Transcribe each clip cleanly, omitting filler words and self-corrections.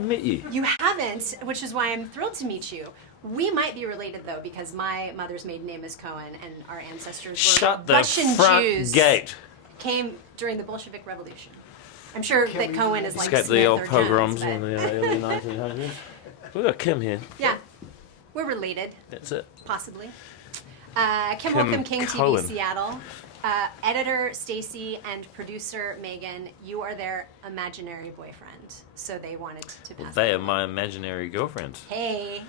I've met you. You haven't, which is why I'm thrilled to meet you. We might be related, though, because my mother's maiden name is Cohen, and our ancestors were Shut the Russian front Jews. gate. Came during the Bolshevik Revolution. I'm sure that Cohen is like Escaped Smith the old or pogroms Jones, in the early 1900s. We've got Kim here. Yeah, we're related. That's it. Possibly. Kim Holcomb, King Cohen. TV, Seattle. Editor Stacy and producer Megan, you are their imaginary boyfriend, so they wanted to pass. They are my imaginary girlfriends. Hey.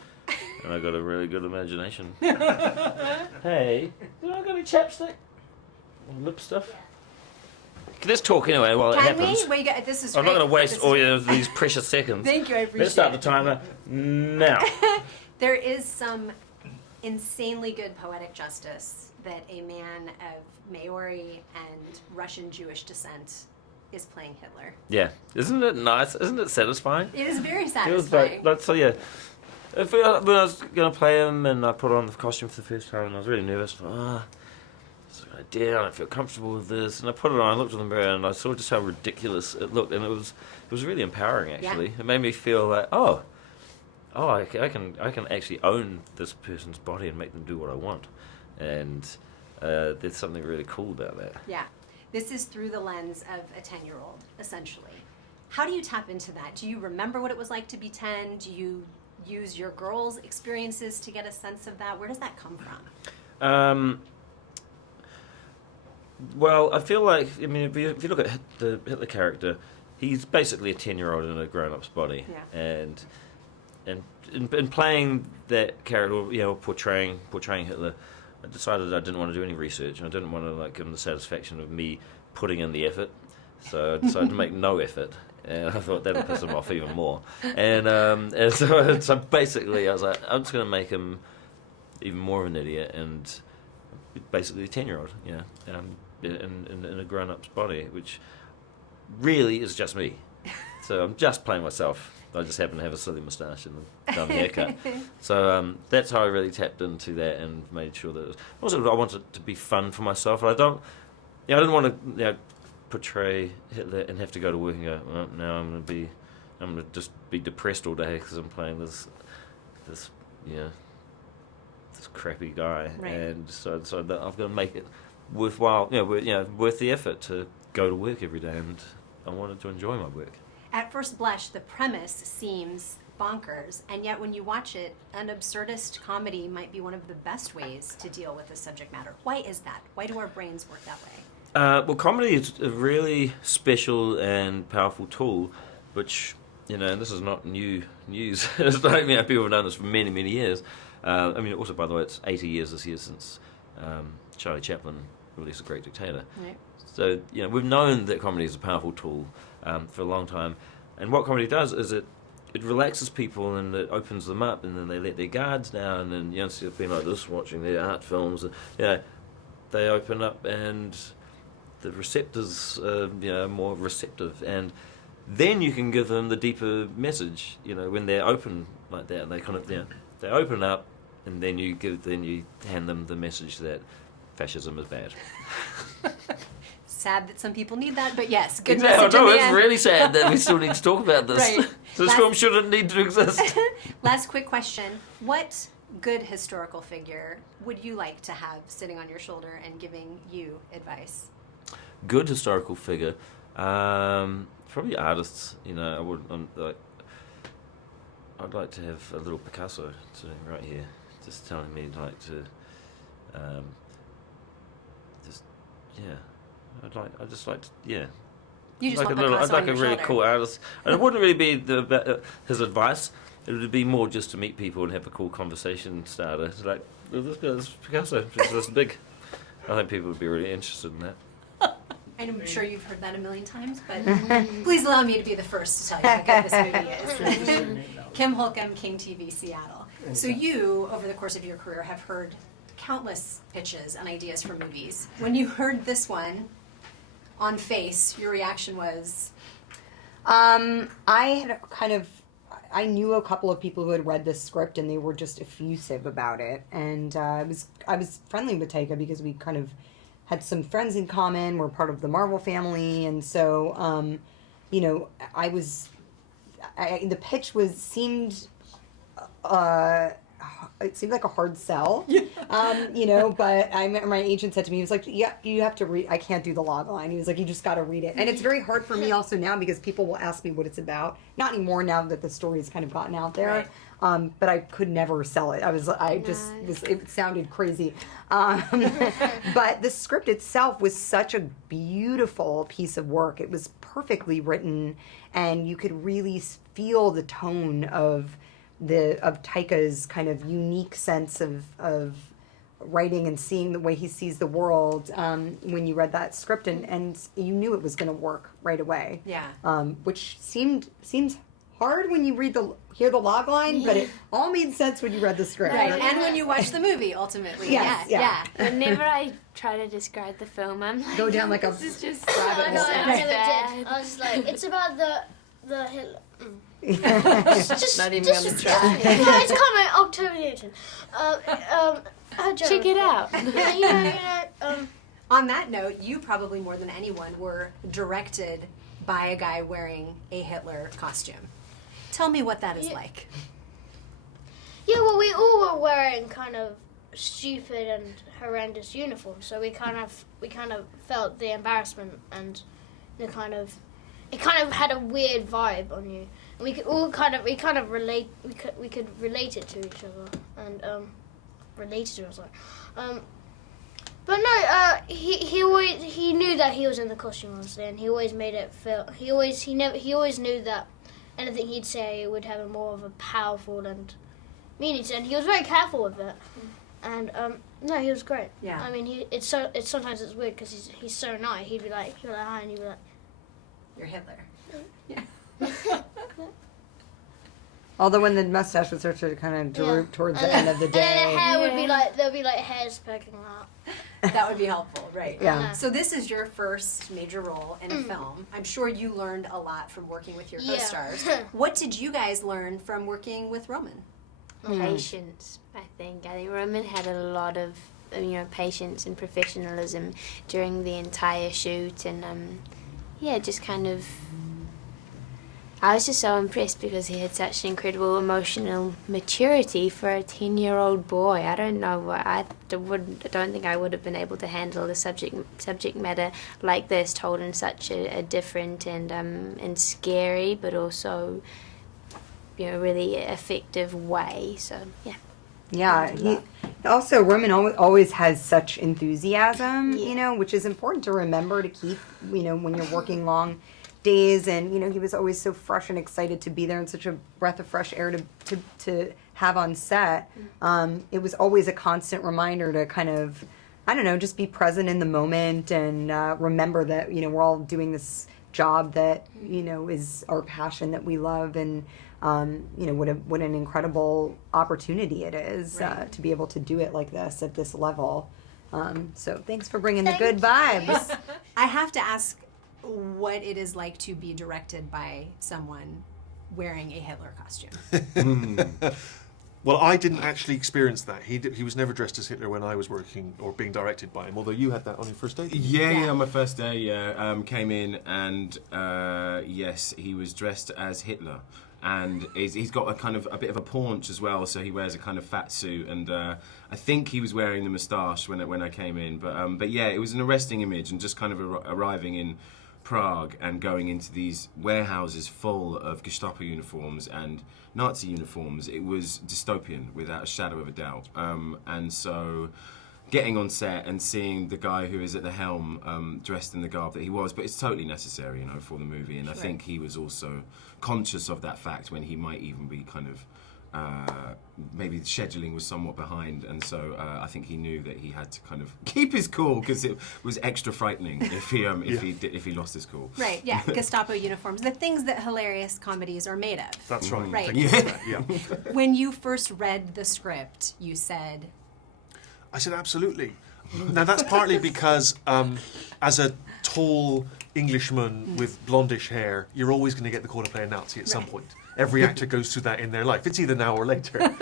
And I got a really good imagination. Hey, did I got any chapstick? Lip stuff? Let's talk anyway while it happens. Can we? This is I'm not great. going to waste This all is- these precious seconds. Thank you, I appreciate Let's start the it. timer now. There is some insanely good poetic justice that a man of Maori and Russian Jewish descent is playing Hitler. Yeah, isn't it nice? Isn't it satisfying? It is very Feels satisfying. like, so yeah. When I was going to play him and I put on the costume for the first time and I was really nervous. It's a good idea, I don't feel comfortable with this. And I put it on, I looked in the mirror and I saw just how ridiculous it looked. And it was really empowering, actually. Yeah. It made me feel like, I can actually own this person's body and make them do what I want. And there's something really cool about that. Yeah. This is through the lens of a 10-year-old, essentially. How do you tap into that? Do you remember what it was like to be 10? Do you use your girls' experiences to get a sense of that? Where does that come from? Well, I feel like, I mean, if you look at the Hitler character, he's basically a 10-year-old in a grown-up's body. Yeah. And in playing that character, you know, portraying Hitler, I decided I didn't want to do any research. And I didn't want to give him the satisfaction of me putting in the effort. So I decided to make no effort. And I thought that would piss him off even more. And so basically I was like, I'm just going to make him even more of an idiot and basically a 10-year-old, you know, in a grown-up's body, which really is just me. So I'm just playing myself. I just happen to have a silly moustache and a dumb haircut. So that's how I really tapped into that and made sure that also I wanted it to be fun for myself. And I didn't want to portray Hitler and have to go to work and go, well, now I'm going to just be depressed all day because I'm playing this crappy guy. Right. And so I've got to make it worthwhile, worth the effort to go to work every day, and I wanted to enjoy my work. At first blush, the premise seems bonkers, and yet when you watch it, an absurdist comedy might be one of the best ways to deal with the subject matter. Why is that? Why do our brains work that way? Well, comedy is a really special and powerful tool, which, and this is not new news. It's like, people have done this for many, many years. Also, by the way, it's 80 years this year since Charlie Chaplin released A Great Dictator. Right. So, we've known that comedy is a powerful tool for a long time. And what comedy does is it relaxes people and it opens them up, and then they let their guards down, and instead of being like this watching their art films, they open up and the receptors are more receptive, and then you can give them the deeper message, when they're open like that, and they kind of, they open up, and then you hand them the message that fascism is bad. Sad that some people need that, but yes, good Exactly. message in No, the it's end. really sad that we still need to talk about this. Right. This film shouldn't need to exist. Last quick question. What good historical figure would you like to have sitting on your shoulder and giving you advice? Good historical figure, probably artists. I'd like to have a little Picasso sitting right here, just telling me to, I'd just like to, You just like want a little, Picasso I'd like on a your really shoulder. cool artist, and it wouldn't really be his advice. It would be more just to meet people and have a cool conversation starter. It's like, this guy's Picasso, it's this big. I think people would be really interested in that. I'm sure you've heard that a million times, but please allow me to be the first to tell you how good this movie is. Kim Holcomb, King TV, Seattle. So you, over the course of your career, have heard countless pitches and ideas for movies. When you heard this one on face, your reaction was? I knew a couple of people who had read this script, and they were just effusive about it. And I was friendly with Taika because we kind of had some friends in common. We're part of the Marvel family, and so I the pitch seemed it seemed like a hard sell, you know, but I remember my agent said to me, he was like, yeah, you have to read, I can't do the log line. He was like, you just got to read it. And it's very hard for me also now because people will ask me what it's about. Not anymore now that the story has kind of gotten out there. Right. But I could never sell it. It sounded crazy. But the script itself was such a beautiful piece of work. It was perfectly written, and you could really feel the tone of Taika's kind of unique sense of writing and seeing the way he sees the world when you read that script, and you knew it was going to work right away. Yeah. Which seems hard when you hear the log line, but it all made sense when you read the script. Right, and when you watch the movie, ultimately. Yes, yeah. Whenever I try to describe the film, I'm like, Go down like a this is just rabbit hole. I was like, it's about the Hitler. just not even on the track. It's coming, October Newton. Check it out. On that note, you probably more than anyone were directed by a guy wearing a Hitler costume. Tell me what that is like. Yeah, well, we all were wearing kind of stupid and horrendous uniforms, so we kind of felt the embarrassment, and it kind of had a weird vibe on you. We could all kind of relate. We could relate it to each other and relate it to us. But no, he knew that he was in the costume, obviously, and he always made it feel. He always knew that anything he'd say would have a more of a powerful and meaning to it, and he was very careful with it. And no, he was great. Yeah. I mean, sometimes it's weird because he's so nice. He'd be like hi, and he'd be like, You're Hitler. Yeah. Although when the mustache would start to kind of droop towards the end of the and then day. the hair would be like, there'd be like hairs poking out. That would be helpful, right? Yeah. So this is your first major role in a film. I'm sure you learned a lot from working with your co-stars. What did you guys learn from working with Roman? Patience, I think. I think Roman had a lot of patience and professionalism during the entire shoot, and just kind of. I was just so impressed because he had such an incredible emotional maturity for a 10-year-old boy. I don't know what I don't think I would have been able to handle the subject matter like this, told in such a different and scary, but also really effective way. So yeah. Yeah, also Roman always has such enthusiasm, which is important to remember to keep, when you're working long days, and he was always so fresh and excited to be there and such a breath of fresh air to have on set. It was always a constant reminder to kind of, I don't know, just be present in the moment and remember that we're all doing this job that is our passion that we love, and what an incredible opportunity it is to be able to do it like this at this level. So thanks for bringing the good vibes. I have to ask what it is like to be directed by someone wearing a Hitler costume. Well, I didn't actually experience that. He was never dressed as Hitler when I was working or being directed by him, although you had that on your first day. Yeah, my first day, came in and, yes, he was dressed as Hitler. And he's got a bit of a paunch as well, so he wears a kind of fat suit, and I think he was wearing the moustache when I came in. But yeah, it was an arresting image, and just kind of arriving in Prague and going into these warehouses full of Gestapo uniforms and Nazi uniforms, it was dystopian without a shadow of a doubt. And so getting on set and seeing the guy who is at the helm dressed in the garb that he was, but it's totally necessary, for the movie. And I think he was also conscious of that fact when he might even be kind of maybe the scheduling was somewhat behind, and so I think he knew that he had to kind of keep his cool, because it was extra frightening if he lost his cool. Right, yeah, Gestapo uniforms, the things that hilarious comedies are made of. That's right. Right. Thank you for that, yeah. When you first read the script, you said... I said absolutely. Now that's partly because as a tall Englishman with blondish hair, you're always going to get the call to play a Nazi at some point. Every actor goes through that in their life. It's either now or later.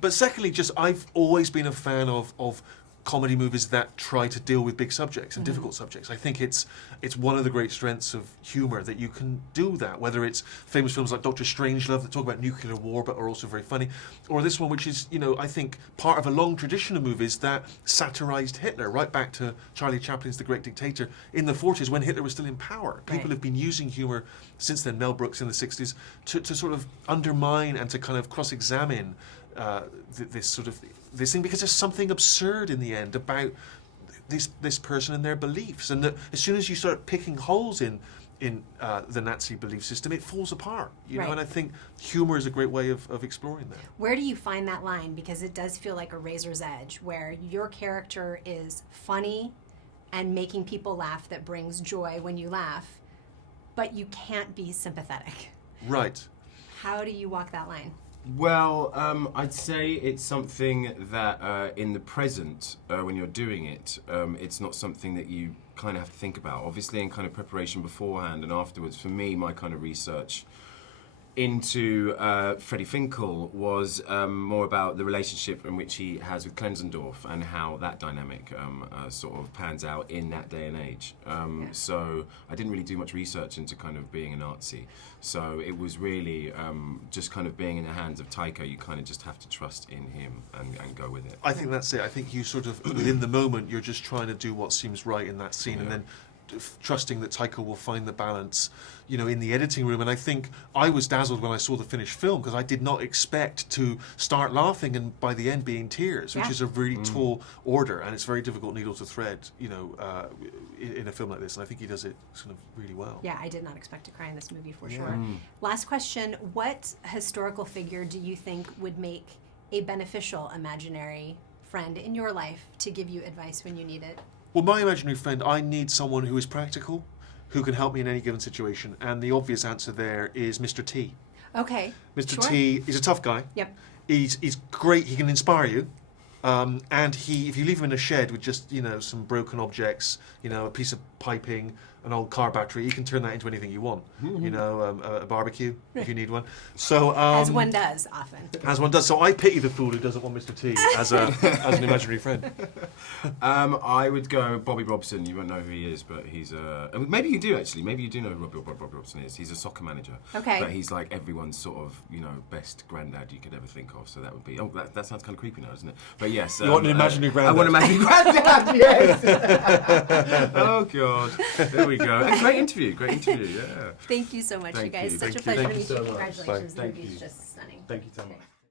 But secondly, just I've always been a fan of comedy movies that try to deal with big subjects and difficult subjects. I think it's one of the great strengths of humour that you can do that, whether it's famous films like Dr. Strangelove that talk about nuclear war but are also very funny, or this one which is, I think part of a long tradition of movies that satirised Hitler right back to Charlie Chaplin's The Great Dictator in the 40s when Hitler was still in power. People have been using humour since then, Mel Brooks in the 60s, to sort of undermine and to kind of cross-examine this thing, because there's something absurd in the end about this person and their beliefs, and that as soon as you start picking holes in the Nazi belief system, it falls apart. You know, and I think humor is a great way of exploring that. Where do you find that line? Because it does feel like a razor's edge, where your character is funny and making people laugh, that brings joy when you laugh, but you can't be sympathetic. Right. How do you walk that line? Well, I'd say it's something that in the present, when you're doing it, it's not something that you kind of have to think about. Obviously, in kind of preparation beforehand and afterwards, for me, my kind of research into Freddie Finkel was more about the relationship in which he has with Klenzendorf and how that dynamic sort of pans out in that day and age. So I didn't really do much research into kind of being a Nazi. So it was really just kind of being in the hands of Taika. You kind of just have to trust in him and go with it. I think that's it. I think you sort of, within the moment, you're just trying to do what seems right in that scene, and then trusting that Taika will find the balance, in the editing room. And I think I was dazzled when I saw the finished film, because I did not expect to start laughing and by the end be in tears, which is a really tall order, and it's very difficult needle to thread, in a film like this. And I think he does it sort of really well. Yeah, I did not expect to cry in this movie for sure. Last question, what historical figure do you think would make a beneficial imaginary friend in your life to give you advice when you need it? Well, my imaginary friend, I need someone who is practical, who can help me in any given situation. And the obvious answer there is Mr. T. Okay. Mr. T, he's a tough guy. Yep. He's great. He can inspire you. And if you leave him in a shed with just, some broken objects, a piece of piping, an old car battery, you can turn that into anything you want. A barbecue, if you need one. So as one does often. As one does. So I pity the fool who doesn't want Mr. T as an imaginary friend. I would go Bobby Robson. You won't know who he is, but he's maybe you do actually. Maybe you do know who Bobby Robson is. He's a soccer manager. Okay. But he's like everyone's sort of best granddad you could ever think of. So that would be. Oh, that sounds kind of creepy now, doesn't it? But yes. You want an imaginary granddad? I want an imaginary granddad. Yes. Oh God. There we go. And great interview. Yeah. Thank you so much, you guys. Such a pleasure to meet you. Congratulations. The movie's just stunning. Thank you so much.